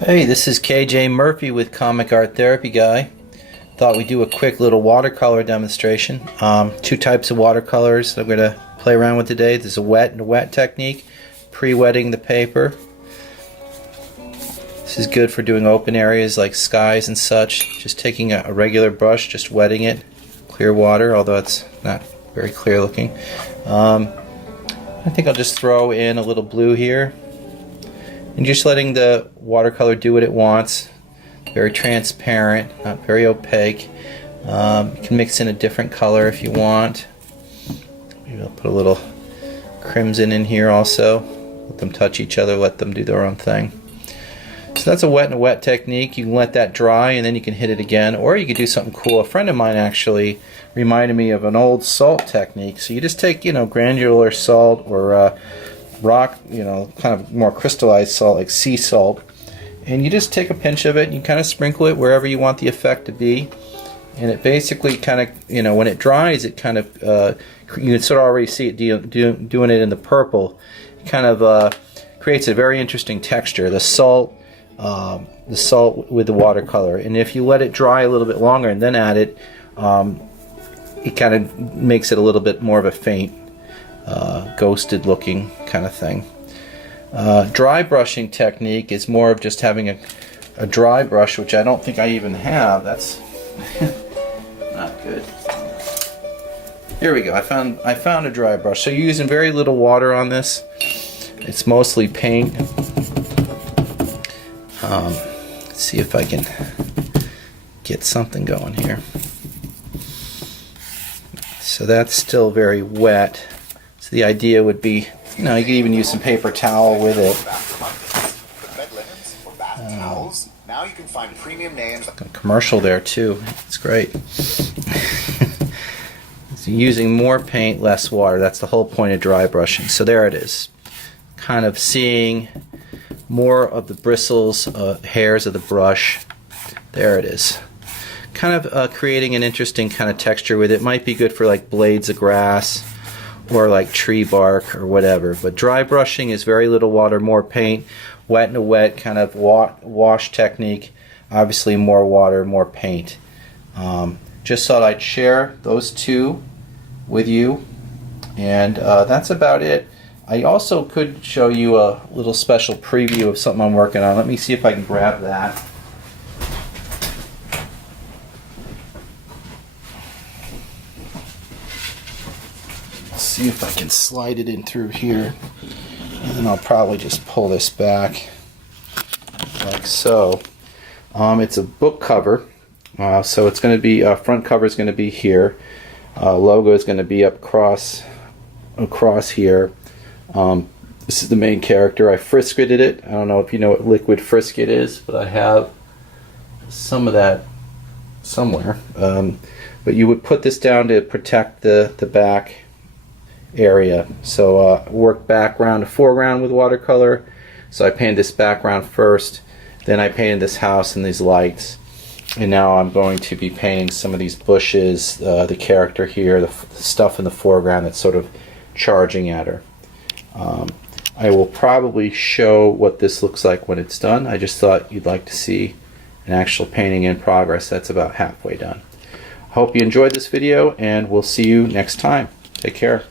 Hey, this is KJ Murphy with Comic Art Therapy Guy. Thought we'd do a quick little watercolor demonstration. Two types of watercolors I'm going to play around with today. There's a wet and a wet technique, pre-wetting the paper. This is good for doing open areas like skies and such. Just taking a regular brush, just wetting it, clear water, although it's not very clear looking. I think I'll just throw in a little blue here. And just letting the watercolor do what it wants. Very transparent, not very opaque. You can mix in a different color if you want. Maybe I'll put a little crimson in here also. Let them touch each other, let them do their own thing. So that's a wet and a wet technique. You can let that dry and then you can hit it again. Or you could do something cool. A friend of mine actually reminded me of an old salt technique. So you just take, granular salt or rock, kind of more crystallized salt like sea salt, and you just take a pinch of it and you kind of sprinkle it wherever you want the effect to be, and it basically kind of, when it dries, it kind of you can sort of already see it doing it in the purple. It kind of creates a very interesting texture, the salt with the watercolor. And if you let it dry a little bit longer and then add it, it kind of makes it a little bit more of a faint ghosted looking kind of thing. Dry brushing technique is more of just having a dry brush, which I don't think I even have. That's not good. Here we go. I found a dry brush. So you're using very little water on this. It's mostly paint. Let's see if I can get something going here. So that's still very wet. So the idea would be, you could even use some paper towel with it. Now you can find premium names. A commercial there too. It's great. So using more paint, less water. That's the whole point of dry brushing. So there it is. Kind of seeing more of the bristles, hairs of the brush. There it is. Kind of creating an interesting kind of texture with it. Might be good for like blades of grass or like tree bark or whatever. But dry brushing is very little water, more paint. Wet and a wet kind of wash technique. Obviously more water, more paint. Just thought I'd share those two with you. And that's about it. I also could show you a little special preview of something I'm working on. Let me see if I can grab that. See if I can slide it in through here, and then I'll probably just pull this back like so. It's a book cover, so it's going to be front cover is going to be here. Logo is going to be up across here. This is the main character. I frisketed it. I don't know if you know what liquid frisket is, but I have some of that somewhere. But you would put this down to protect the back area. So work background to foreground with watercolor. So I painted this background first, then I painted this house and these lights, and now I'm going to be painting some of these bushes, the character here, the stuff in the foreground that's sort of charging at her. I will probably show what this looks like when it's done. I just thought you'd like to see an actual painting in progress. That's about halfway done. I hope you enjoyed this video, and we'll see you next time. Take care.